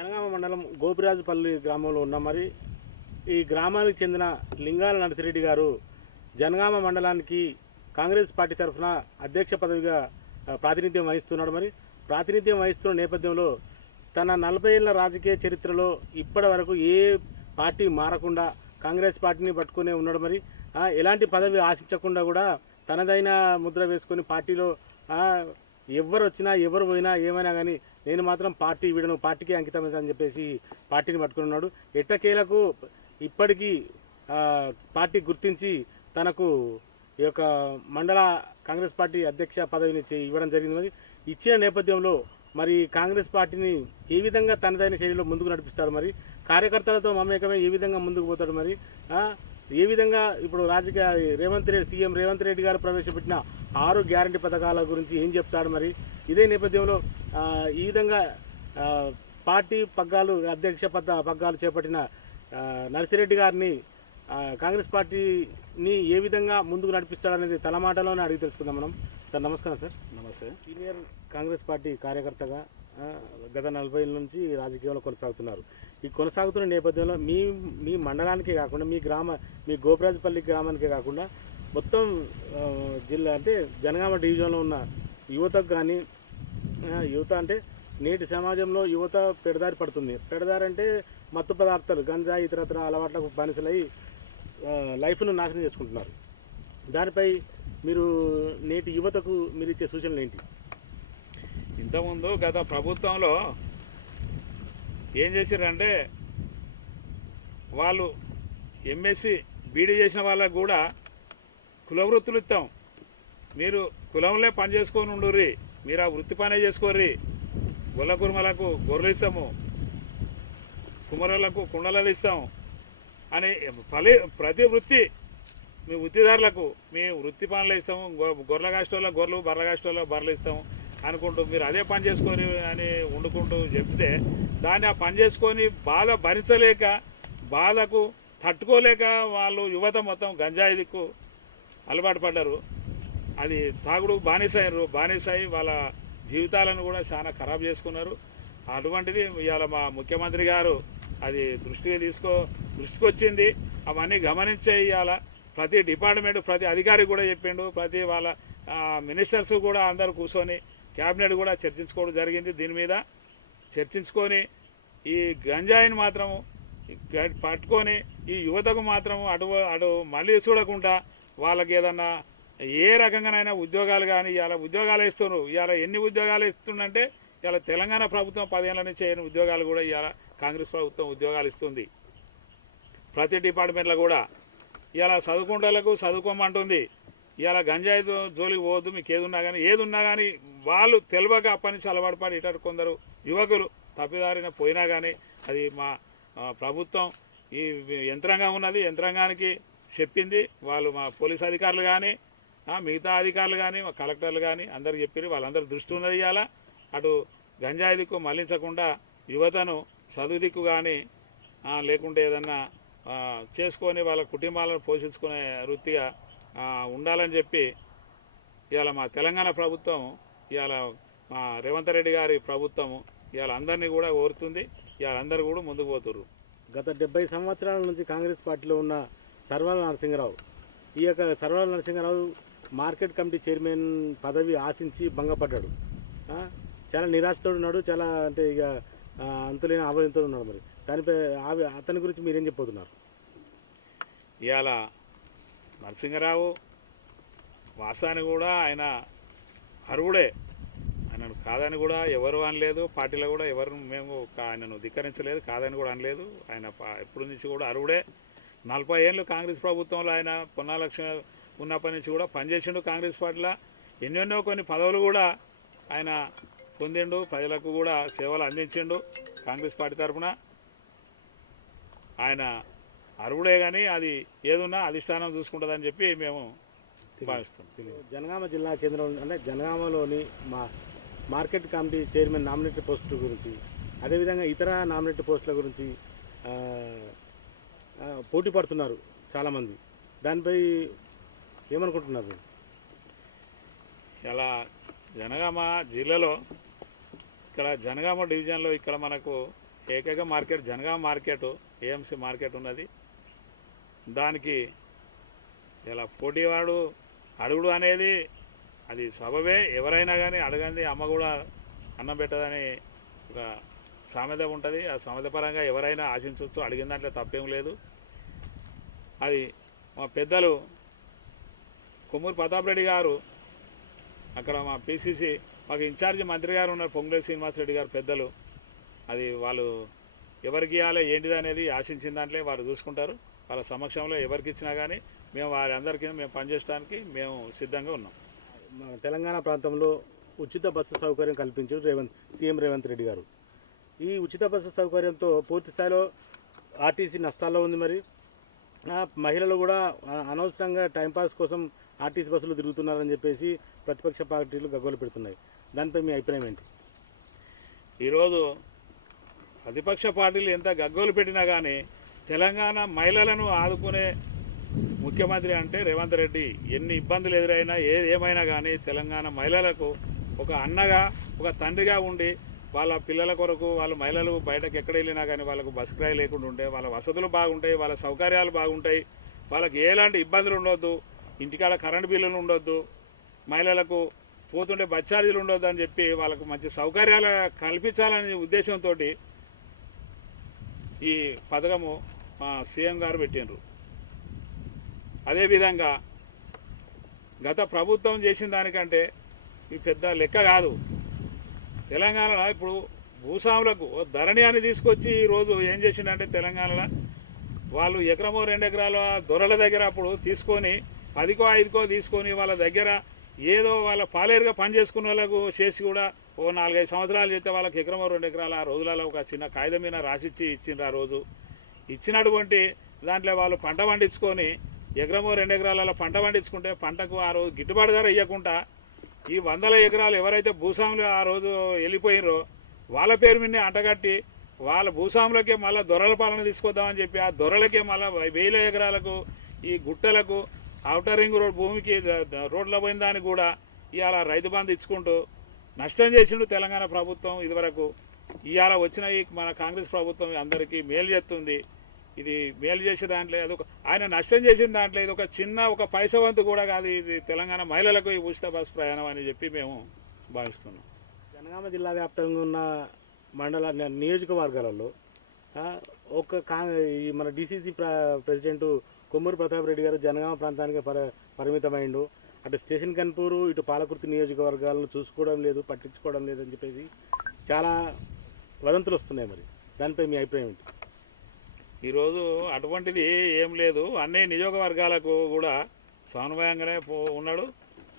జనగామ మండలం గోపిరాజుపల్లి గ్రామంలో ఉన్నాం. మరి ఈ గ్రామానికి చెందిన లింగాల నరసిరెడ్డి గారు జనగామ మండలానికి కాంగ్రెస్ పార్టీ తరఫున అధ్యక్ష పదవిగా ప్రాతినిధ్యం వహిస్తున్నాడు. మరి ప్రాతినిధ్యం వహిస్తున్న నేపథ్యంలో తన నలభై ఏళ్ళ రాజకీయ చరిత్రలో ఇప్పటి వరకు ఏ పార్టీ మారకుండా కాంగ్రెస్ పార్టీని పట్టుకునే ఉన్నాడు. మరి ఎలాంటి పదవి ఆశించకుండా కూడా తనదైన ముద్ర వేసుకొని పార్టీలో ఎవరు వచ్చినా ఎవరు పోయినా ఏమైనా కానీ నేను మాత్రం పార్టీ వీడను పార్టీకి అంకితం అని చెప్పేసి పార్టీని పట్టుకుని ఉన్నాడు. ఎట్టకేలకు ఇప్పటికీ పార్టీ గుర్తించి తనకు ఈ యొక్క మండల కాంగ్రెస్ పార్టీ అధ్యక్ష పదవిని ఇవ్వడం జరిగింది మరి. ఇచ్చిన నేపథ్యంలో మరి కాంగ్రెస్ పార్టీని ఏ విధంగా తనదైన శైలిలో ముందుకు నడిపిస్తాడు మరి? కార్యకర్తలతో మమేకమే ఏ విధంగా ముందుకు పోతాడు మరి? ఏ విధంగా ఇప్పుడు రాజకీయ రేవంత్ రెడ్డి సీఎం రేవంత్ రెడ్డి గారు ప్రవేశపెట్టిన ఆరు గ్యారంటీ పథకాల గురించి ఏం చెప్తాడు మరి? ఇదే నేపథ్యంలో ఈ విధంగా పార్టీ పగ్గాలు అధ్యక్ష పద పగ్గాలు చేపట్టిన నర్సిరెడ్డి గారిని కాంగ్రెస్ పార్టీని ఏ విధంగా ముందుకు నడిపిస్తాడనేది తన మాటలోనే అడిగి తెలుసుకుందాం మనం. సార్ నమస్కారం సార్. నమస్తే. సీనియర్ కాంగ్రెస్ పార్టీ కార్యకర్తగా గత నలభై ఏళ్ళ నుంచి రాజకీయంలో కొనసాగుతున్నారు. ఈ కొనసాగుతున్న నేపథ్యంలో మీ మీ మండలానికే కాకుండా మీ గ్రామ మీ గోపరాజపల్లి గ్రామానికే కాకుండా మొత్తం జిల్లా అంటే జనగామ డివిజన్లో ఉన్న యువతకు కానీ యువత అంటే నేటి సమాజంలో యువత పెడదారి పడుతుంది. పెడదారి అంటే మత్తు పదార్థాలు గంజా ఇతరత్ర అలవాట్లకు బానిసలై లైఫ్ను నాశనం చేసుకుంటున్నారు. దానిపై మీరు నేటి యువతకు మీరు ఇచ్చే సూచనలు ఏంటి? ఇంతకుముందు గత ప్రభుత్వంలో ఏం చేశారంటే వాళ్ళు ఎంఎస్సి బీడీ చేసిన వాళ్ళకు కూడా కులవృత్తులు ఇస్తాం మీరు కులంలో పని చేసుకొని ఉండుర్రి. మీరు ఆ వృత్తి పనే చేసుకోర్రి. గొల్ల కుర్మలకు గొర్రెలు ఇస్తాము కుమరులకు కుండలలు ఇస్తాము. అని ఫలి ప్రతి వృత్తి మీ వృత్తిదారులకు మీ వృత్తి పనులు ఇస్తాము. గొర్రెల కాష్టోళ్ళ గొర్రెలు బర్రెల కాష్టోళ్ళ బర్రెలు ఇస్తాము అనుకుంటూ మీరు అదే పని చేసుకొని అని వండుకుంటూ చెప్తే దాన్ని ఆ పని చేసుకొని బాధ భరించలేక బాధకు తట్టుకోలేక వాళ్ళు యువత మొత్తం గంజాయి దిక్కు అలవాటు పడ్డారు. అది తాగుడు బానిసయ్యారు. బానిసాయి వాళ్ళ జీవితాలను కూడా చాలా ఖరాబ్ చేసుకున్నారు. అటువంటిది ఇవాళ మా ముఖ్యమంత్రి గారు అది దృష్టికి తీసుకో దృష్టికి వచ్చింది అవన్నీ గమనించే ఇవాళ ప్రతి డిపార్ట్మెంట్ ప్రతి అధికారి కూడా చెప్పిండు. ప్రతి వాళ్ళ మినిస్టర్స్ కూడా అందరు కూర్చొని క్యాబినెట్ కూడా చర్చించుకోవడం జరిగింది. దీని మీద చర్చించుకొని ఈ గంజాయిని మాత్రము పట్టుకొని ఈ యువతకు మాత్రం అటు అటు మళ్ళీ చూడకుండా వాళ్ళకి ఏదన్నా ఏ రకంగానైనా ఉద్యోగాలు కానీ ఇవాళ ఉద్యోగాలు ఇస్తున్నారు ఇవాళ ఎన్ని ఉద్యోగాలు ఇస్తుందంటే ఇవాళ తెలంగాణ ప్రభుత్వం పదేళ్ళ నుంచి అయిన ఉద్యోగాలు కూడా ఇవాళ కాంగ్రెస్ ప్రభుత్వం ఉద్యోగాలు ఇస్తుంది. ప్రతి డిపార్ట్మెంట్లో కూడా. ఇవాళ చదువుకుంటలకు చదువుకోమంటుంది. ఇవాళ గంజాయి జోలికి పోవద్దు మీకు ఏది ఉన్నా కానీ ఏది ఉన్నా కానీ వాళ్ళు తెలియక అప్పటి నుంచి అలవాటు పడి ఇటు కొందరు యువకులు తప్పిదారిన పోయినా కానీ అది మా ప్రభుత్వం ఈ యంత్రాంగం ఉన్నది. యంత్రాంగానికి చెప్పింది. వాళ్ళు మా పోలీస్ అధికారులు కానీ మిగతా అధికారులు కానీ మా కలెక్టర్లు కానీ అందరు చెప్పారు వాళ్ళందరూ దృష్టి ఉన్నది ఇవ్వాలా అటు గంజాయి దిక్కు మళ్ళించకుండా యువతను చదువు దిక్కు కానీ లేకుంటే ఏదన్నా చేసుకొని వాళ్ళ కుటుంబాలను పోషించుకునే వృత్తిగా ఉండాలని చెప్పి ఇవాళ మా తెలంగాణ ప్రభుత్వం ఇవాళ మా రేవంత్ రెడ్డి గారి ప్రభుత్వము ఇవాళ అందరినీ కూడా కోరుతుంది. ఇవాళ అందరు కూడా ముందుకు పోతుర్రు. గత డెబ్బై సంవత్సరాల నుంచి కాంగ్రెస్ పార్టీలో ఉన్న సర్వాల నరసింహరావు ఈ యొక్క Sarvala Narasimha Rao market committee chairman పదవి ఆశించి భంగపడ్డాడు. చాలా నిరాశతో ఉన్నాడు చాలా అంటే ఇక అంతులేని ఆవేదనతో ఉన్నాడు మరి. దానిపై ఆవి అతని గురించి మీరేం చెప్పబోతున్నారు? ఇవాళ నరసింహరావు వాస్తవానికి కూడా ఆయన అరువుడే ఆయనను కాదని కూడా ఎవరు అనలేదు పార్టీలో కూడా ఎవరు మేము ఆయనను ధిక్కరించలేదు కాదని కూడా అనలేదు. ఆయన ఎప్పటి నుంచి కూడా అరువుడే నలభై ఏళ్ళు కాంగ్రెస్ ప్రభుత్వంలో ఆయన పొన్నాలక్ష్మి ఉన్నప్పటి నుంచి కూడా పనిచేసిండు కాంగ్రెస్ పార్టీలో ఎన్నెన్నో కొన్ని పదవులు కూడా ఆయన పొందిండు. ప్రజలకు కూడా సేవలు అందించిండు కాంగ్రెస్ పార్టీ తరఫున. ఆయన అర్హుడే కానీ అది ఏదున్నా అధిష్టానం చూసుకుంటుందని చెప్పి మేము భావిస్తాం జనగామ జిల్లా కేంద్రం అంటే జనగామలోని మా మార్కెట్ కమిటీ చైర్మన్ నామినేటెడ్ పోస్టుల గురించి అదేవిధంగా ఇతర నామినేటెడ్ పోస్టుల గురించి పోటీ పడుతున్నారు చాలామంది. దానిపై ఏమనుకుంటున్నారు? ఇలా జనగామ జిల్లాలో ఇక్కడ జనగామ డివిజన్లో ఇక్కడ మనకు ఏకైక market Jangaon market AMC market ఉన్నది. దానికి ఇలా పోటీవాడు అడుగుడు అనేది అది సబబే. ఎవరైనా కానీ అడగంది అమ్మ కూడా అన్నం పెట్టదని ఒక సామెత ఉంటుంది. ఆ సామెత పరంగా ఎవరైనా ఆశించవచ్చు అడిగిన దాంట్లో తప్పేం లేదు. అది మా పెద్దలు కొమ్మూరు ప్రతాప్ రెడ్డి గారు అక్కడ మా పిసిసి మాకు ఇన్ఛార్జ్ మంత్రి గారు ఉన్నారు పొంగులేటి శ్రీనివాసరెడ్డి గారు పెద్దలు. అది వాళ్ళు ఎవరికి ఇవ్వాలి ఏంటిది అనేది ఆశించిన దాంట్లో వారు చూసుకుంటారు. వాళ్ళ సమక్షంలో ఎవరికి ఇచ్చినా కానీ మేము వారి అందరికీ మేము పనిచేయడానికి మేము సిద్ధంగా ఉన్నాం. తెలంగాణ ప్రాంతంలో ఉచిత బస్సు సౌకర్యం కల్పించారు రేవంత్ సీఎం రేవంత్ రెడ్డి గారు. ఈ ఉచిత బస్సు సౌకర్యంతో పూర్తి స్థాయిలో ఆర్టీసీ నష్టాల్లో ఉంది మరి. మహిళలు కూడా అనవసరంగా టైంపాస్ కోసం ఆర్టీసీ బస్సులు తిరుగుతున్నారని చెప్పేసి ప్రతిపక్ష పార్టీలు గగ్గోలు పెడుతున్నాయి. దానిపై మీ అభిప్రాయం ఏంటి? ఈరోజు ప్రతిపక్ష పార్టీలు ఎంత గగ్గోలు పెట్టినా కానీ తెలంగాణ మహిళలను ఆదుకునే ముఖ్యమంత్రి అంటే రేవంత్ రెడ్డి. ఎన్ని ఇబ్బందులు ఎదురైనా ఏది ఏమైనా కానీ తెలంగాణ మహిళలకు ఒక అన్నగా ఒక తండ్రిగా ఉండి వాళ్ళ పిల్లల కొరకు వాళ్ళ మహిళలు బయటకు ఎక్కడ వెళ్ళినా కానీ వాళ్ళకు బస్ క్రాయి లేకుండా ఉంటే వాళ్ళ వసతులు బాగుంటాయి వాళ్ళ సౌకర్యాలు బాగుంటాయి. వాళ్ళకి ఎలాంటి ఇబ్బందులు ఉండొద్దు. ఇంటికాడ కరెంటు బిల్లులు ఉండొద్దు మహిళలకు పోతుంటే బస్ ఛార్జీలు ఉండొద్దు అని చెప్పి వాళ్ళకు మంచి సౌకర్యాలు కల్పించాలనే ఉద్దేశంతో ఈ పథకము మా సీఎం గారు పెట్టిండ్రు. అదేవిధంగా గత ప్రభుత్వం చేసిన దానికంటే ఈ పెద్ద లెక్క కాదు. తెలంగాణలో ఇప్పుడు భూస్వాములకు ధరణి అని తీసుకొచ్చి ఈరోజు ఏం చేసిండంటే తెలంగాణలో వాళ్ళు ఎకరమో రెండు ఎకరాల దొరల దగ్గర అప్పుడు తీసుకొని పదికో ఐదుకో తీసుకొని వాళ్ళ దగ్గర ఏదో వాళ్ళ పాలేరుగా పని చేసుకున్న వాళ్ళకు చేసి కూడా ఓ నాలుగైదు సంవత్సరాలు చేస్తే వాళ్ళకి ఎకరమో రెండు ఎకరాల ఆ రోజులలో ఒక చిన్న కాగితం మీద రాసిచ్చి ఇచ్చిండ్రు ఆ రోజు. ఇచ్చినటువంటి దాంట్లో వాళ్ళు పంట పండించుకొని ఎకరమో రెండు ఎకరాల పంట పండించుకుంటే పంటకు ఆ రోజు గిట్టుబాటు ధర ఇవ్వకుండా ఈ వందల ఎకరాలు ఎవరైతే భూస్వాములు ఆ రోజు వెళ్ళిపోయినరో వాళ్ళ పేరు మీద అంటగట్టి వాళ్ళ భూస్వాములకే మళ్ళీ దొరల పాలన తీసుకొద్దామని చెప్పి ఆ దొరలకే మళ్ళీ వేల ఎకరాలకు ఈ గుట్టలకు ఔటర్ రింగ్ రోడ్ భూమికి రోడ్లో రోడ్ల పోయిన దానికి కూడా ఇవాళ రైతు బంధు ఇచ్చుకుంటూ నష్టం చేసిండు తెలంగాణ ప్రభుత్వం ఇదివరకు. ఇవాళ వచ్చిన మన కాంగ్రెస్ ప్రభుత్వం అందరికీ మేలు చేస్తుంది. ఇది మేలు చేసే దాంట్లో అదొక ఆయన నష్టం చేసిన దాంట్లో ఇది ఒక చిన్న ఒక పైస వంతు కూడా కాదు ఇది తెలంగాణ మహిళలకు ఈ ఉచిత బస్సు ప్రయాణం అని చెప్పి మేము భావిస్తున్నాం. జనగామ జిల్లా వ్యాప్తంగా ఉన్న మండల నియోజకవర్గాలలో ఒక కా ఈ మన డిసిసి ప్రెసిడెంట్ కొమ్మూరు ప్రతాప్ రెడ్డి గారు జనగామ ప్రాంతానికి పర పరిమితమైండు. అటు స్టేషన్ కన్పూరు ఇటు పాలకుర్తి నియోజకవర్గాలను చూసుకోవడం లేదు పట్టించుకోవడం లేదని చెప్పేసి చాలా వదంతులు వస్తున్నాయి మరి. దానిపై మీ అభిప్రాయం ఏంటి? ఈరోజు అటువంటిది ఏం లేదు. అన్ని నియోజకవర్గాలకు కూడా సమన్వయంగానే పో ఉన్నాడు.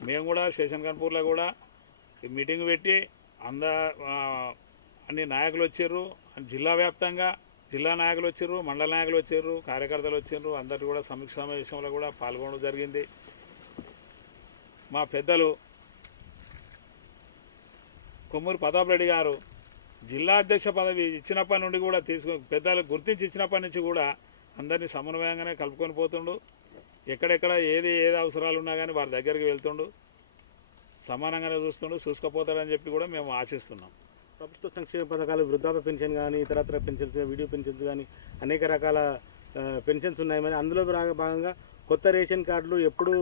మేము కూడా స్టేషన్ కన్పూర్లో కూడా మీటింగ్ పెట్టి అంద అన్ని నాయకులు వచ్చారు. జిల్లా వ్యాప్తంగా జిల్లా నాయకులు వచ్చారు మండల నాయకులు వచ్చారు కార్యకర్తలు వచ్చారు అందరు కూడా సమీక్ష సమావేశంలో కూడా పాల్గొనడం జరిగింది. మా పెద్దలు కొమ్మూరు ప్రతాప్ రెడ్డి గారు జిల్లా అధ్యక్ష పదవి ఇచ్చినప్పటి నుండి కూడా తీసుకు పెద్దలు గుర్తించి ఇచ్చినప్పటి నుంచి కూడా అందరినీ సమన్వయంగానే కలుపుకొని పోతుండు. ఎక్కడెక్కడ ఏది ఏది అవసరాలు ఉన్నా కానీ వారి దగ్గరికి వెళ్తుండు. సమానంగానే చూస్తుండు చూసుకపోతాడని చెప్పి కూడా మేము ఆశిస్తున్నాం. ప్రభుత్వ సంక్షేమ పథకాలు వృద్ధాప్య పెన్షన్ కానీ ఇతరత్ర పెన్షన్స్ వీడియో పెన్షన్స్ కానీ అనేక రకాల పెన్షన్స్ ఉన్నాయి. మరి అందులో భాగంగా కొత్త రేషన్ కార్డులు ఎప్పుడు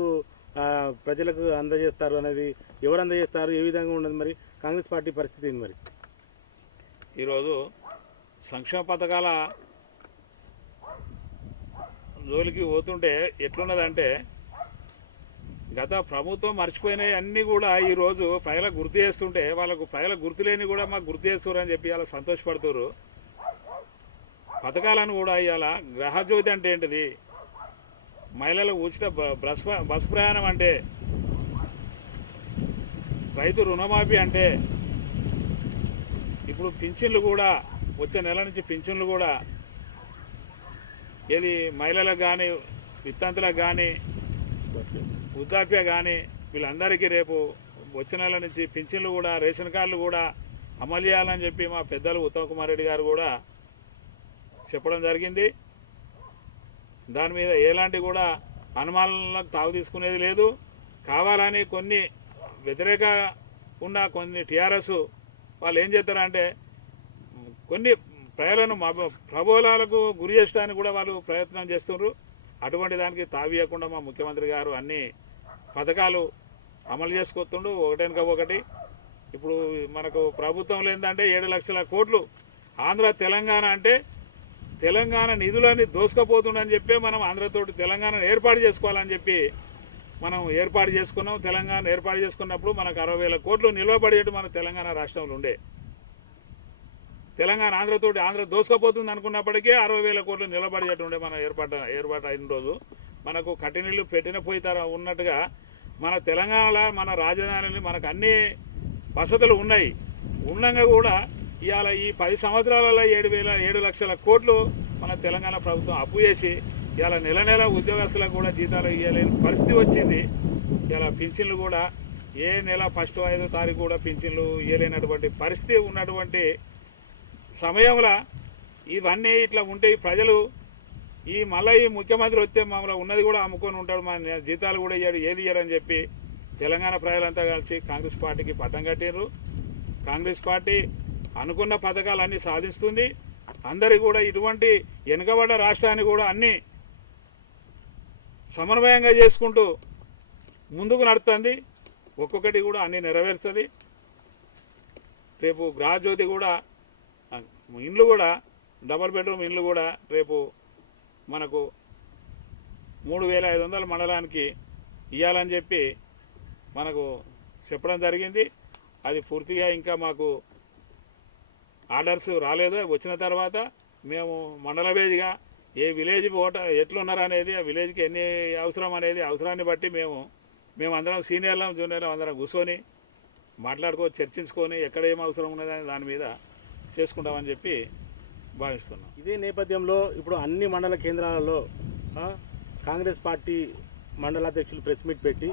ప్రజలకు అందజేస్తారు అనేది ఎవరు అందజేస్తారు? ఏ విధంగా ఉండదు మరి? కాంగ్రెస్ పార్టీ పరిస్థితి ఏంది మరి? ఈరోజు సంక్షేమ పథకాల జోలికి పోతుంటే ఎట్లున్నదంటే గత ప్రభుత్వం మర్చిపోయినవి అన్నీ కూడా ఈరోజు ప్రజలకు గుర్తు చేస్తుంటే వాళ్ళకు ప్రజలకు గుర్తులేని కూడా మాకు గుర్తు చేస్తున్నారు అని చెప్పి అలా సంతోషపడుతున్నారు. పథకాలను కూడా ఇవాళ గ్రహజ్యోతి అంటే ఏంటిది? మహిళలకు ఉచిత బ- బస్ బస్సు బస్ ప్రయాణం అంటే రైతు రుణమాఫీ అంటే ఇప్పుడు పింఛన్లు కూడా వచ్చే నెల నుంచి పింఛన్లు కూడా ఏది మహిళలకు కానీ విత్తంతులకు కానీ వృద్ధాప్య కానీ వీళ్ళందరికీ రేపు వచ్చిన నెల నుంచి పింఛన్లు కూడా రేషన్ కార్డులు కూడా అమలు చేయాలని చెప్పి మా పెద్దలు ఉత్తమ్ కుమార్ రెడ్డి గారు కూడా చెప్పడం జరిగింది. దాని మీద ఎలాంటి కూడా అనుమానాలకు తావు తీసుకునేది లేదు. కావాలని కొన్ని వ్యతిరేక ఉన్న కొన్ని టీఆర్ఎస్ వాళ్ళు ఏం చేస్తారంటే కొన్ని ప్రజలను ప్రబోలాలకు గురి చేసడానికి కూడా వాళ్ళు ప్రయత్నం చేస్తున్నారు అటువంటి దానికి తావియకుండా మా ముఖ్యమంత్రి గారు అన్నీ పథకాలు అమలు చేసుకొస్తుండు ఒకటెనక ఒకటి. ఇప్పుడు మనకు ప్రభుత్వంలో ఏంటంటే ఏడు లక్షల కోట్లు. ఆంధ్ర తెలంగాణ అంటే తెలంగాణ నిధులని దోసుకపోతుండని చెప్పి మనం ఆంధ్రతోటి తెలంగాణను ఏర్పాటు చేసుకోవాలని చెప్పి మనం ఏర్పాటు చేసుకున్నాం. తెలంగాణ ఏర్పాటు చేసుకున్నప్పుడు మనకు అరవై వేల కోట్లు నిలవబడేట్టు మన తెలంగాణ రాష్ట్రంలో ఉండే. తెలంగాణ ఆంధ్రతోటి ఆంధ్ర దోసుకపోతుంది అనుకున్నప్పటికీ అరవై వేల కోట్లు నిలబడేట్టు ఉండే మన ఏర్పాటు ఏర్పాటు అయిన రోజు. మనకు కట్టినీళ్ళు పెట్టిన పోయి తర ఉన్నట్టుగా మన తెలంగాణలో మన రాజధానిని మనకు అన్ని వసతులు ఉన్నాయి. ఉండగా కూడా ఇవాళ ఈ పది సంవత్సరాలలో ఏడు వేల ఏడు లక్షల కోట్లు మన తెలంగాణ ప్రభుత్వం అప్పు చేసి ఇవాళ నెల నెల ఉద్యోగస్తులకు కూడా జీతాలు ఇవ్వలేని పరిస్థితి వచ్చింది. ఇలా పింఛన్లు కూడా ఏ నెల ఫస్ట్ ఐదో తారీఖు కూడా పింఛన్లు ఇవ్వలేనటువంటి పరిస్థితి ఉన్నటువంటి సమయంలో ఇవన్నీ ఇట్లా ఉంటే ప్రజలు ఈ మళ్ళీ ఈ ముఖ్యమంత్రి వస్తే మమ్మల్ని ఉన్నది కూడా అమ్ముకొని ఉంటాడు మన జీతాలు కూడా ఇయ్యాడు ఏది ఇయ్యాడని చెప్పి తెలంగాణ ప్రజలంతా కలిసి కాంగ్రెస్ పార్టీకి పట్టం కట్టిండ్రు కాంగ్రెస్ పార్టీ అనుకున్న పథకాలన్నీ సాధిస్తుంది. అందరి కూడా ఇటువంటి వెనుకబడ్డ రాష్ట్రాన్ని కూడా అన్నీ సమన్వయంగా చేసుకుంటూ ముందుకు నడుస్తుంది. ఒక్కొక్కటి కూడా అన్నీ నెరవేరుస్తుంది. రేపు గృహజ్యోతి కూడా ఇండ్లు కూడా డబల్ బెడ్రూమ్ ఇండ్లు కూడా రేపు మనకు మూడు వేల ఐదు వందల మండలానికి ఇవ్వాలని చెప్పి మనకు చెప్పడం జరిగింది. అది పూర్తిగా ఇంకా మాకు ఆర్డర్స్ రాలేదు. వచ్చిన తర్వాత మేము మండల బేజ్గా ఏ విలేజ్ ఓట ఎట్లున్నారు అనేది ఆ విలేజ్కి ఎన్ని అవసరం అనేది అవసరాన్ని బట్టి మేము మేము అందరం సీనియర్లం జూనియర్లం అందరం కూర్చొని మాట్లాడుకో చర్చించుకొని ఎక్కడ ఏం అవసరం ఉన్నదని దాని మీద చేసుకుంటామని చెప్పి భావిస్తున్నాం. ఇదే నేపథ్యంలో ఇప్పుడు అన్ని మండల కేంద్రాలలో కాంగ్రెస్ పార్టీ మండలాధ్యక్షులు ప్రెస్ మీట్ పెట్టి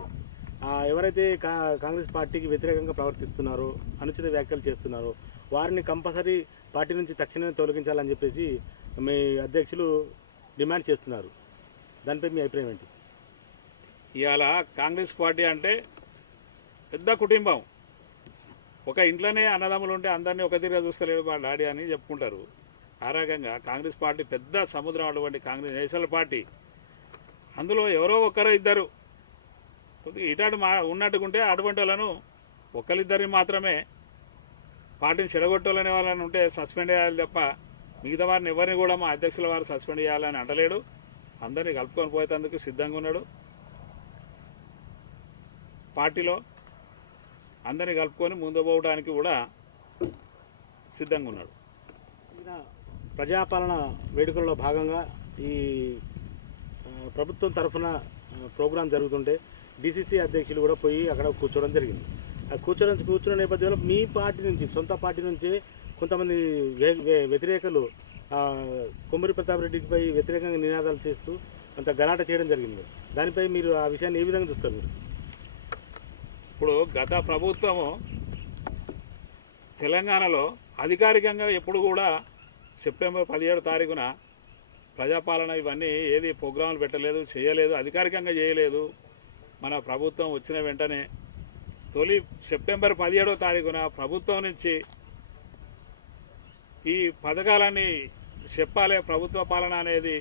ఎవరైతే కా కాంగ్రెస్ పార్టీకి వ్యతిరేకంగా ప్రవర్తిస్తున్నారో అనుచిత వ్యాఖ్యలు చేస్తున్నారో వారిని కంపల్సరీ పార్టీ నుంచి తక్షణమే తొలగించాలని చెప్పేసి మీ అధ్యక్షులు డిమాండ్ చేస్తున్నారు. దానిపై మీ అభిప్రాయం ఏంటి? ఇవాళ కాంగ్రెస్ పార్టీ అంటే పెద్ద కుటుంబం. ఒక ఇంట్లోనే అన్నదమ్ములు ఉంటే అందరినీ ఒక తీరుగా చూస్తలేడు మా డాడీ అని చెప్పుకుంటారు. ఆ రకంగా కాంగ్రెస్ పార్టీ పెద్ద సముద్రం అటువంటి కాంగ్రెస్ నేషనల్ పార్టీ. అందులో ఎవరో ఒకరు ఇద్దరు. కొద్దిగా ఇటాడు మా ఉన్నట్టుకుంటే అటువంటి వాళ్ళను ఒకరిద్దరిని మాత్రమే పార్టీని చెడగొట్టాలనే వాళ్ళని ఉంటే సస్పెండ్ చేయాలి తప్ప మిగతా వారిని ఎవరిని కూడా మా అధ్యక్షుల వారు సస్పెండ్ చేయాలని అంటలేడు. అందరినీ కలుపుకొని పోయేందుకు సిద్ధంగా ఉన్నాడు. పార్టీలో అందరినీ కలుపుకొని ముందు పోవడానికి కూడా సిద్ధంగా ఉన్నాడు. ప్రజాపాలన వేడుకల్లో భాగంగా ఈ ప్రభుత్వం తరఫున ప్రోగ్రాం జరుగుతుంటే డిసిసి అధ్యక్షులు కూడా పోయి అక్కడ కూర్చోవడం జరిగింది. ఆ కూర్చోడం కూర్చున్న నేపథ్యంలో మీ పార్టీ నుంచి సొంత పార్టీ నుంచి కొంతమంది వ్యతిరేకలు కొమ్మరి ప్రతాప్ రెడ్డిపై వ్యతిరేకంగా నినాదాలు చేస్తూ కొంత గలాట చేయడం జరిగింది. దానిపై మీరు ఆ విషయాన్ని ఏ విధంగా చూస్తారు మీరు? ఇప్పుడు గత ప్రభుత్వము తెలంగాణలో అధికారికంగా ఎప్పుడు కూడా సెప్టెంబర్ పదిహేడు తారీఖున ప్రజాపాలన ఇవన్నీ ఏది ప్రోగ్రాంలు పెట్టలేదు చేయలేదు అధికారికంగా చేయలేదు. మన ప్రభుత్వం వచ్చిన వెంటనే తొలి సెప్టెంబర్ పదిహేడో తారీఖున ప్రభుత్వం నుంచి ఈ పథకాలన్నీ చెప్పాలి ప్రభుత్వ పాలన అనేది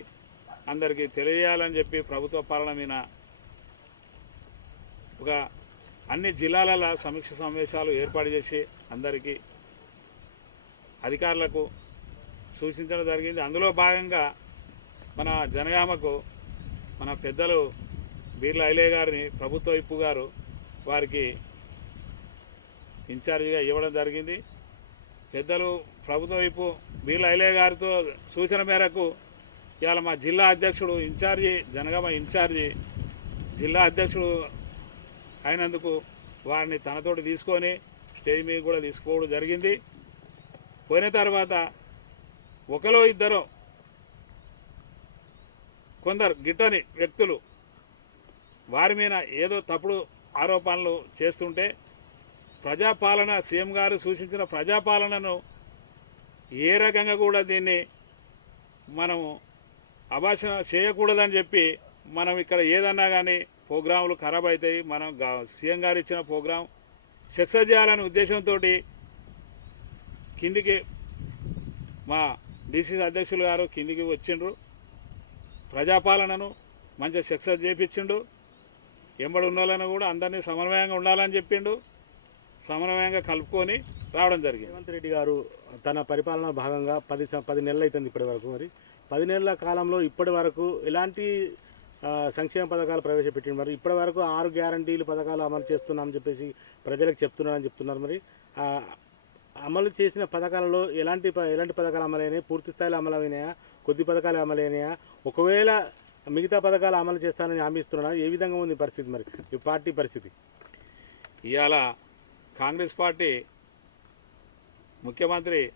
అందరికీ తెలియజేయాలని చెప్పి ప్రభుత్వ పాలన మీద ఒక అన్ని జిల్లాలలో సమీక్ష సమావేశాలు ఏర్పాటు చేసి అందరికీ అధికారులకు సూచించడం జరిగింది. అందులో భాగంగా మన జనగామకు మన పెద్దలు బీర్ల ఐలే గారిని ప్రభుత్వ ఇప్పు గారు వారికి ఇన్ఛార్జిగా ఇవ్వడం జరిగింది. పెద్దలు ప్రభుత్వ వైపు బీర్ల ఐలే గారితో సూచన మేరకు ఇవాళ మా జిల్లా అధ్యక్షుడు ఇన్ఛార్జి జనగామ ఇన్ఛార్జి జిల్లా అధ్యక్షుడు అయినందుకు వారిని తనతోటి తీసుకొని స్టేజ్ మీద కూడా తీసుకోవడం జరిగింది. పోయిన తర్వాత ఒకలో ఇద్దరు. కొందరు గిట్టని వ్యక్తులు. వారి మీద ఏదో తప్పుడు ఆరోపణలు చేస్తుంటే ప్రజాపాలన సీఎం గారు సూచించిన ప్రజాపాలనను ఏ రకంగా కూడా దీన్ని మనము అభాషణ చేయకూడదని చెప్పి మనం ఇక్కడ ఏదన్నా కానీ ప్రోగ్రాములు ఖరాబ్ అవుతాయి మనం సీఎం గారు ఇచ్చిన ప్రోగ్రాం శిక్ష చేయాలనే ఉద్దేశంతో కిందికి మా డీసీసీ అధ్యక్షులు గారు కిందికి వచ్చిండ్రు. ప్రజాపాలనను మంచిగా సక్సెస్ చేపించిండు. ఎంబడి ఉన్న కూడా అందరినీ సమన్వయంగా ఉండాలని చెప్పిండు. సమన్వయంగా కలుపుకొని రావడం జరిగింది. రేవంత్ రెడ్డి గారు తన పరిపాలన భాగంగా పది పది నెలలు అవుతుంది ఇప్పటి వరకు మరి. పది నెలల కాలంలో ఇప్పటి వరకు ఎలాంటి సంక్షేమ పథకాలు ప్రవేశపెట్టింది మరి? ఇప్పటి వరకు ఆరు గ్యారంటీలు పథకాలు అమలు చేస్తున్నామని చెప్పేసి ప్రజలకు చెప్తున్నారని చెప్తున్నారు మరి. అమలు చేసిన పథకాలలో ఎలాంటి ప- ఎలాంటి పథకాలు అమలైనాయి? పూర్తి స్థాయిలో అమలైనాయా? కొద్ది పథకాలు అమలైనాయా? ఒకవేళ మిగతా పథకాలు అమలు చేస్తానని హామీస్తున్నా ఏ విధంగా ఉంది పరిస్థితి మరి? ఈ పార్టీ పరిస్థితి? ఇవాళ కాంగ్రెస్ పార్టీ ముఖ్యమంత్రి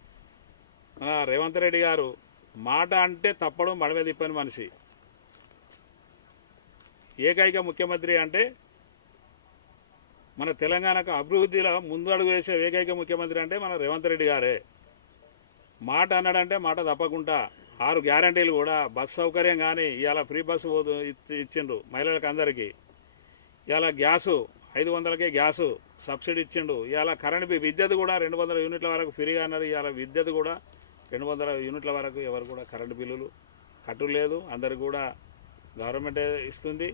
మన రేవంత్ రెడ్డి గారు మాట అంటే తప్పడం మడమే తిప్పని మనిషి. ఏకైక ముఖ్యమంత్రి అంటే మన తెలంగాణకు అభివృద్ధిలో ముందడుగు వేసే ఏకైక ముఖ్యమంత్రి అంటే మన రేవంత్ రెడ్డి గారే. మాట అన్నాడంటే మాట తప్పకుండా. ఆరు గ్యారంటీలు కూడా. బస్ సౌకర్యం కానీ ఇవాళ ఫ్రీ బస్సు పోదు ఇచ్చిండ్రు మహిళలకు అందరికీ. ఇవాళ గ్యాసు ఐదు వందలకే గ్యాసు సబ్సిడీ ఇచ్చిండు. ఇవాళ కరెంట్ బిల్ విద్యుత్ కూడా రెండు వందల యూనిట్ల వరకు ఫ్రీగా అన్నారు. ఇవాళ విద్యుత్ కూడా రెండు వందల యూనిట్ల వరకు ఎవరు కూడా కరెంటు బిల్లులు కట్టు లేదు అందరికి కూడా గవర్నమెంటే ఇస్తుంది.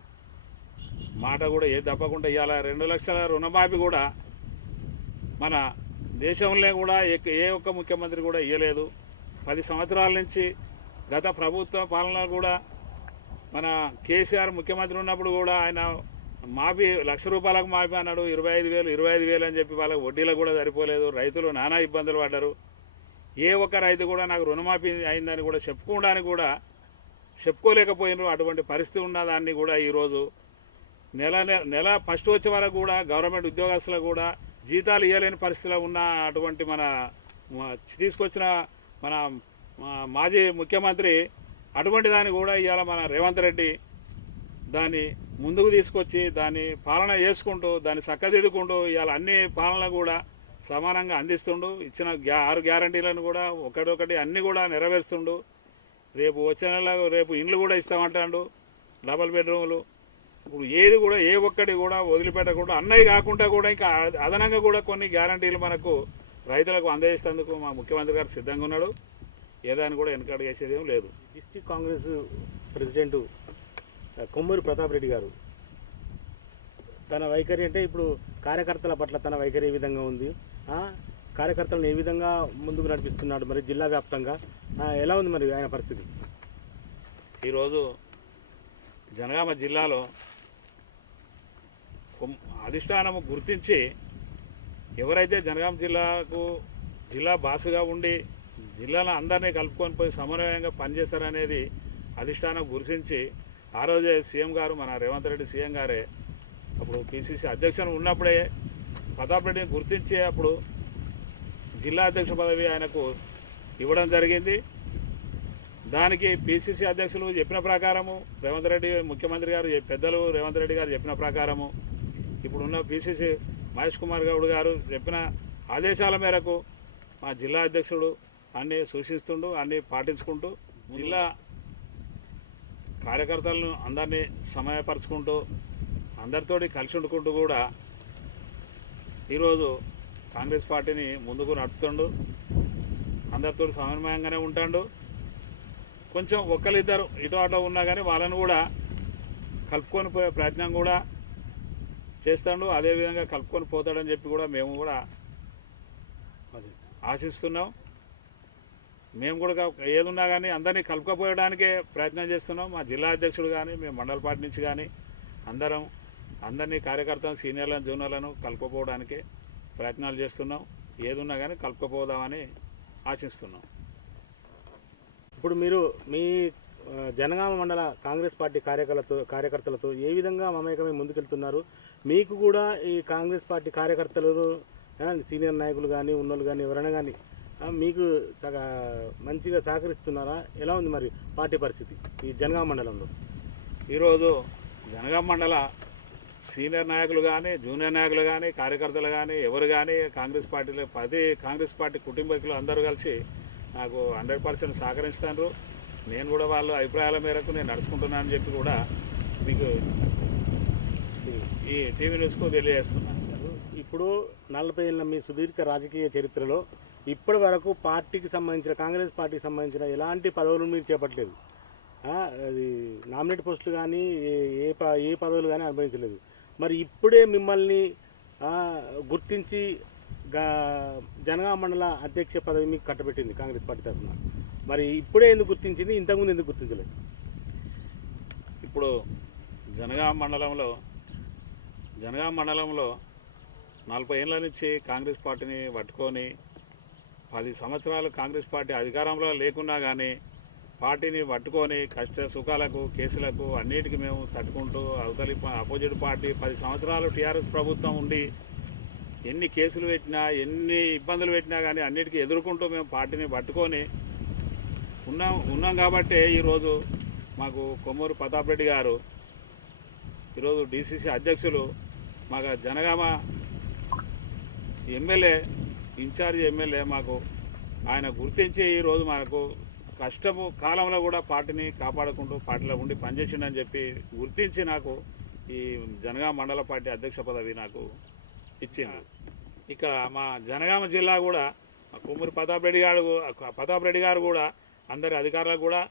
మాట కూడా ఏ తప్పకుండా ఇవాళ రెండు లక్షల రుణమాఫీ కూడా మన దేశంలో కూడా ఏ- ఏ ఒక్క ముఖ్యమంత్రి కూడా ఇవ్వలేదు పది సంవత్సరాల నుంచి గత ప్రభుత్వ పాలనలో కూడా మన కేసీఆర్ ముఖ్యమంత్రి ఉన్నప్పుడు కూడా ఆయన మాఫీ లక్ష రూపాయలకు మాఫీ అన్నాడు ఇరవై ఐదు వేలు ఇరవై ఐదు వేలు అని చెప్పి వాళ్ళకి వడ్డీలకు కూడా సరిపోలేదు రైతులు నానా ఇబ్బందులు పడ్డారు. ఏ ఒక్క రైతు కూడా నాకు రుణమాఫీ అయిందని కూడా చెప్పుకోవడానికి కూడా చెప్పుకోలేకపోయినారు. అటువంటి పరిస్థితి ఉన్న దాన్ని కూడా ఈరోజు నెల నెల ఫస్ట్ వచ్చే వరకు కూడా గవర్నమెంట్ ఉద్యోగస్తులకు కూడా జీతాలు ఇవ్వలేని పరిస్థితిలో ఉన్న అటువంటి మన తీసుకొచ్చిన మన మా- మాజీ ముఖ్యమంత్రి అటువంటి దాన్ని కూడా ఇవాళ మన రేవంత్ రెడ్డి. దాన్ని ముందుకు తీసుకొచ్చి దాన్ని పాలన చేసుకుంటూ దాన్ని చక్కదిద్దుకుంటూ ఇవాళ అన్ని పాలన కూడా సమానంగా అందిస్తుండు. ఇచ్చిన గ్యా ఆరు గ్యారంటీలను కూడా ఒకటొకటి అన్నీ కూడా నెరవేరుస్తుండు. రేపు వచ్చే నెల రేపు ఇండ్లు కూడా ఇస్తామంటాడు. డబల్ బెడ్రూములు. ఇప్పుడు ఏది కూడా ఏ ఒక్కటి కూడా వదిలిపెట్టకుండా అన్నయ్య కాకుండా కూడా ఇంకా అద- అదనంగా కూడా కొన్ని గ్యారంటీలు మనకు రైతులకు అందజేసేందుకు మా ముఖ్యమంత్రి గారు సిద్ధంగా ఉన్నాడు. ఏదాన్ని కూడా వెనకడు చేసేది లేదు. District Congress president Kommuri Pratap Reddy garu తన వైఖరి అంటే ఇప్పుడు కార్యకర్తల పట్ల తన వైఖరి ఏ విధంగా ఉంది? కార్యకర్తలను ఏ విధంగా ముందుకు నడిపిస్తున్నాడు మరి జిల్లా వ్యాప్తంగా? ఎలా ఉంది మరి ఆయన పరిస్థితి? ఈరోజు జనగామ జిల్లాలో అధిష్టానము గుర్తించి ఎవరైతే జనగాం జిల్లాకు జిల్లా బాసుగా ఉండి జిల్లాలో అందరినీ కలుపుకొని పోయి సమన్వయంగా పనిచేస్తారనేది అధిష్టానం గుర్తించి ఆ రోజే సీఎం గారు మన రేవంత్ రెడ్డి సీఎం గారే అప్పుడు పిసిసి అధ్యక్షుడు ఉన్నప్పుడే ప్రతాప్ రెడ్డిని గుర్తించి అప్పుడు జిల్లా అధ్యక్ష పదవి ఆయనకు ఇవ్వడం జరిగింది. దానికి పిసిసి అధ్యక్షులు చెప్పిన ప్రకారము రేవంత్ రెడ్డి ముఖ్యమంత్రి గారు పెద్దలు రేవంత్ రెడ్డి గారు చెప్పిన ప్రకారము ఇప్పుడున్న పిసిసి మహేష్ కుమార్ గౌడ్ గారు చెప్పిన ఆదేశాల మేరకు మా జిల్లా అధ్యక్షుడు అన్ని సూచిస్తుండు అన్ని పాటించుకుంటూ జిల్లా కార్యకర్తలను అందరినీ సమయపరుచుకుంటూ అందరితోటి కలిసి ఉండుకుంటూ కూడా ఈరోజు కాంగ్రెస్ పార్టీని ముందుకు నడుపుతుండు. అందరితో సమన్వయంగానే ఉంటాడు. కొంచెం ఒక్కరిద్దరు ఇటు అటు ఉన్నా కానీ వాళ్ళని కూడా కలుపుకొని పోయే ప్రయత్నం కూడా చేస్తాడు అదేవిధంగా కలుపుకొని పోతాడని చెప్పి కూడా మేము కూడా ఆశిస్తున్నాం. మేము కూడా ఏదున్నా కానీ అందరినీ కలుపుకపోయడానికే ప్రయత్నం చేస్తున్నాం. మా జిల్లా అధ్యక్షుడు కానీ మేము మండల పార్టీ నుంచి కానీ అందరం అందరినీ కార్యకర్తలను సీనియర్లను జూనియర్లను కలుపుకోవడానికే ప్రయత్నాలు చేస్తున్నాం. ఏదున్నా కానీ కలుపుకపోదామని ఆశిస్తున్నాం. ఇప్పుడు మీరు మీ జనగామ మండల కాంగ్రెస్ పార్టీ కార్యకర్తలతో కార్యకర్తలతో ఏ విధంగా మమేకమై ముందుకెళ్తున్నారు? మీకు కూడా ఈ కాంగ్రెస్ పార్టీ కార్యకర్తలు సీనియర్ నాయకులు కానీ ఉన్నోళ్ళు కానీ ఎవరైనా కానీ మీకు సగ మంచిగా సహకరిస్తున్నారా? ఎలా ఉంది మరి పార్టీ పరిస్థితి ఈ జనగామ మండలంలో? ఈరోజు జనగామ మండల సీనియర్ నాయకులు కానీ జూనియర్ నాయకులు కానీ కార్యకర్తలు కానీ ఎవరు కానీ కాంగ్రెస్ పార్టీలో పది కాంగ్రెస్ పార్టీ కుటుంబీకులు అందరూ కలిసి నాకు హండ్రెడ్ పర్సెంట్ సహకరిస్తున్నారు నేను కూడా వాళ్ళ అభిప్రాయాల మేరకు నేను నడుచుకుంటున్నానని చెప్పి కూడా మీకు ఈ టీవీ న్యూస్కు తెలియజేస్తున్నాను. ఇప్పుడు నలభై ఏళ్ళ మీ సుదీర్ఘ రాజకీయ చరిత్రలో ఇప్పటి వరకు పార్టీకి సంబంధించిన కాంగ్రెస్ పార్టీకి సంబంధించిన ఎలాంటి పదవులు మీరు చేపట్టలేదు. అది నామినేట్ పోస్టులు కానీ ఏ ఏ ఏ పదవులు కానీ అనుభవించలేదు. మరి ఇప్పుడే మిమ్మల్ని గుర్తించి గా- జనగామ మండల అధ్యక్ష పదవి మీకు కట్టబెట్టింది కాంగ్రెస్ పార్టీ తరఫున. మరి ఇప్పుడే ఎందుకు గుర్తించింది? ఇంతకుముందు ఎందుకు గుర్తించలేదు? ఇప్పుడు జనగామ మండలంలో జనగాం మండలంలో నలభై ఏళ్ళ నుంచి కాంగ్రెస్ పార్టీని పట్టుకొని పది సంవత్సరాలు కాంగ్రెస్ పార్టీ అధికారంలో లేకున్నా కానీ పార్టీని పట్టుకొని కష్ట సుఖాలకు కేసులకు అన్నిటికీ మేము తట్టుకుంటూ అవతలి అపోజిట్ పార్టీ పది సంవత్సరాలు టీఆర్ఎస్ ప్రభుత్వం ఉండి ఎన్ని కేసులు పెట్టినా ఎన్ని ఇబ్బందులు పెట్టినా కానీ అన్నిటికీ ఎదుర్కొంటూ మేము పార్టీని పట్టుకొని ఉన్నాం ఉన్నాం కాబట్టే ఈరోజు మాకు కొమ్మూరు ప్రతాప్ రెడ్డి గారు ఈరోజు డిసిసి అధ్యక్షులు మాకు జనగామ ఎమ్మెల్యే ఇన్ఛార్జ్ ఎమ్మెల్యే మాకు ఆయన గుర్తించి ఈరోజు మనకు కష్టము కాలంలో కూడా పార్టీని కాపాడుకుంటూ పార్టీలో ఉండి పనిచేసిండని చెప్పి గుర్తించి నాకు ఈ జనగామ మండల పార్టీ అధ్యక్ష పదవి నాకు ఇచ్చింది ఇక్కడ మా జనగామ జిల్లా కూడా మా కొమ్మూరి ప్రతాప్ రెడ్డి గారు ప్రతాప్ రెడ్డి గారు కూడా అందరి అధికారులకు కూడా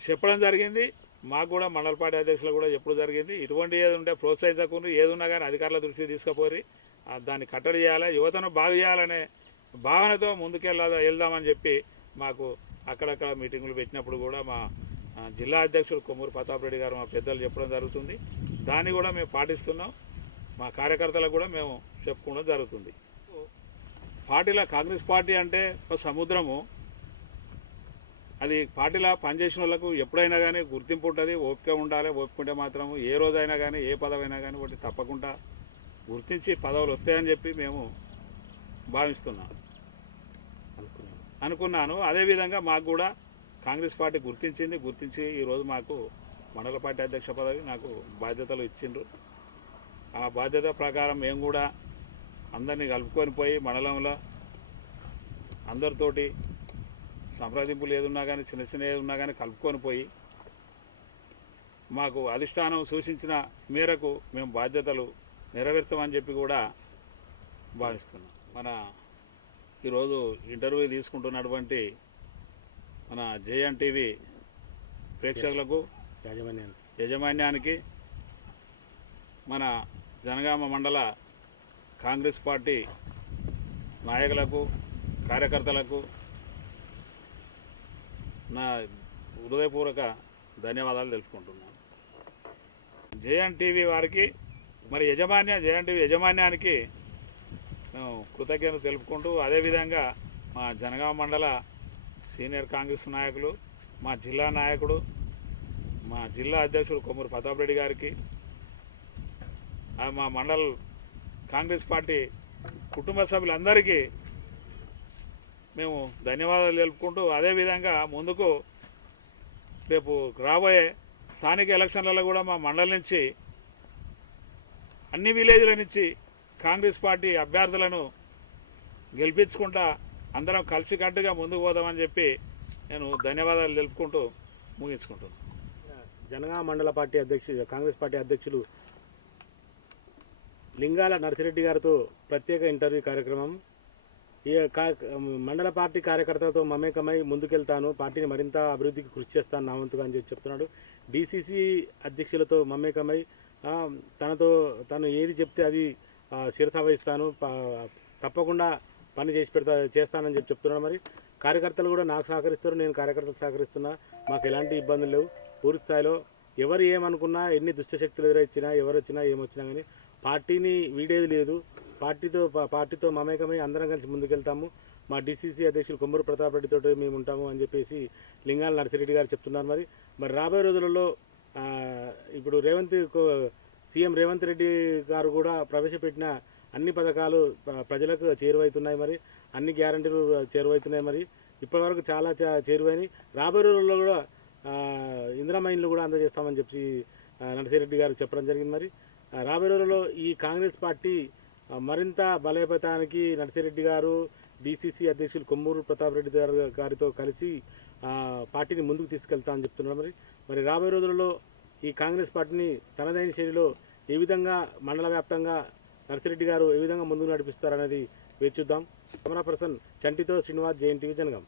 చెప్పడం జరిగింది. మాకు కూడా మండల పార్టీ అధ్యక్షులు కూడా ఎప్పుడు జరిగింది. ఇటువంటి ఏది ఉంటే ప్రోత్సహించకుండా ఏది ఉన్నా కానీ అధికారుల దృష్టికి తీసుకుపోయి ఆ, దాన్ని కట్టడి చేయాలి. యువతను బాగు చేయాలనే భావనతో ముందుకెళ్ళ వెళ్దామని చెప్పి మాకు అక్కడక్కడ మీటింగులు పెట్టినప్పుడు కూడా మా జిల్లా అధ్యక్షుడు కొమ్మూరు ప్రతాప్ రెడ్డి గారు మా పెద్దలు చెప్పడం జరుగుతుంది. దాన్ని కూడా మేము పాటిస్తున్నాం. మా కార్యకర్తలకు కూడా మేము చెప్పుకోవడం జరుగుతుంది. పార్టీలో కాంగ్రెస్ పార్టీ అంటే ఒక సముద్రము. అది పార్టీలో పనిచేసిన వాళ్ళకు ఎప్పుడైనా కానీ గుర్తింపు ఉంటుంది ఓపిక ఉండాలి. ఓపుకుంటే మాత్రం ఏ రోజైనా కానీ ఏ పదవైనా కానీ ఒకటి తప్పకుండా గుర్తించి పదవులు వస్తాయని చెప్పి మేము భావిస్తున్నాం. అనుకున్నాను. అనుకున్నాను అదేవిధంగా మాకు కూడా కాంగ్రెస్ పార్టీ గుర్తించింది. గుర్తించి ఈరోజు మాకు మండల పార్టీ అధ్యక్ష పదవి నాకు బాధ్యతలు ఇచ్చిండ్రు. ఆ బాధ్యత ప్రకారం మేము కూడా అందరినీ కలుపుకొని పోయి మండలంలో అందరితోటి సంప్రదింపులు ఏదున్నా కానీ చిన్న చిన్న ఏది ఉన్నా కానీ కలుపుకొని పోయి మాకు అధిష్టానం సూచించిన మేరకు మేము బాధ్యతలు నెరవేర్చామని చెప్పి కూడా భావిస్తున్నాం. మన ఈరోజు ఇంటర్వ్యూ తీసుకుంటున్నటువంటి మన జేఎన్ టీవీ ప్రేక్షకులకు యాజమాన్యాన్ని యాజమాన్యానికి మన జనగామ మండల కాంగ్రెస్ పార్టీ నాయకులకు కార్యకర్తలకు నా హృదయపూర్వక ధన్యవాదాలు తెలుసుకుంటున్నాను. జేఎన్ టీవీ వారికి మరి యజమాన్య జేఎన్ టీవీ యజమాన్యానికి మేము కృతజ్ఞత తెలుపుకుంటూ అదేవిధంగా మా జనగామ మండల సీనియర్ కాంగ్రెస్ నాయకులు మా జిల్లా నాయకుడు మా జిల్లా అధ్యక్షుడు కొమ్మూరు ప్రతాప్ రెడ్డి గారికి మా మండల్ కాంగ్రెస్ పార్టీ కుటుంబ సభ్యులందరికీ మేము ధన్యవాదాలు తెలుపుకుంటూ అదేవిధంగా ముందుకు రేపు రాబోయే స్థానిక ఎలక్షన్లలో కూడా మా మండలం నుంచి అన్ని విలేజ్ల నుంచి కాంగ్రెస్ పార్టీ అభ్యర్థులను గెలిపించుకుంటా అందరం కలిసికట్టుగా ముందుకు పోదామని చెప్పి నేను ధన్యవాదాలు తెలుపుకుంటూ ముగించుకుంటున్నాను జనగామ మండల పార్టీ అధ్యక్షుడు కాంగ్రెస్ పార్టీ అధ్యక్షులు లింగాల నర్సిరెడ్డి గారితో ప్రత్యేక ఇంటర్వ్యూ కార్యక్రమం మండల పార్టీ కార్యకర్తలతో మమేకమై ముందుకెళ్తాను. పార్టీని మరింత అభివృద్ధికి కృషి చేస్తాను నా వంతుగా అని చెప్పి చెప్తున్నాడు. డీసీసీ అధ్యక్షులతో మమేకమై తనతో తను ఏది చెప్తే అది శిరస వహిస్తాను తప్పకుండా పని చేసి పెడతా చేస్తానని చెప్పి చెప్తున్నాడు మరి. కార్యకర్తలు కూడా నాకు సహకరిస్తారు నేను కార్యకర్తలు సహకరిస్తున్నా. మాకు ఎలాంటి ఇబ్బందులు లేవు. పూర్తి స్థాయిలో ఎవరు ఏమనుకున్నా ఎన్ని దుష్టశక్తులు ఎదురొచ్చినా ఎవరు వచ్చినా ఏమొచ్చినా కానీ పార్టీని వీడేది లేదు. పార్టీతో పా- పార్టీతో మమేకమై అందరం కలిసి ముందుకెళ్తాము. మా డీసీసీ అధ్యక్షులు కొమ్మూరు ప్రతాప్ రెడ్డితో మేము ఉంటాము అని చెప్పేసి లింగాల నర్సిరెడ్డి గారు చెప్తున్నారు మరి. మరి రాబోయే రోజులలో ఇప్పుడు రేవంత్ సీఎం రేవంత్ రెడ్డి గారు కూడా ప్రవేశపెట్టిన అన్ని పథకాలు ప్రజలకు చేరువవుతున్నాయి మరి. అన్ని గ్యారంటీలు చేరువవుతున్నాయి మరి. ఇప్పటివరకు చాలా చేరువైనవి రాబోయే రోజుల్లో కూడా ఇంద్రమైన్లు కూడా అందజేస్తామని చెప్పి ఆ, నరసిరెడ్డి గారు చెప్పడం జరిగింది మరి. రాబోయే రోజుల్లో ఈ కాంగ్రెస్ పార్టీ మరింత బలోపేతానికి నర్సిరెడ్డి గారు డిసిసి అధ్యక్షులు కొమ్మూరు ప్రతాప్ రెడ్డి గారు గారితో కలిసి పార్టీని ముందుకు తీసుకెళ్తా అని చెప్తున్నారు. మరి మరి రాబోయే రోజులలో ఈ కాంగ్రెస్ పార్టీని తనదైన శైలిలో ఏ విధంగా మండల వ్యాప్తంగా నర్సిరెడ్డి గారు ఏ విధంగా ముందుకు నడిపిస్తారనేది వేచి చూద్దాం. కెమెరా పర్సన్ చంటితో శ్రీనివాస్ జేఎన్టీవీ జనగాం.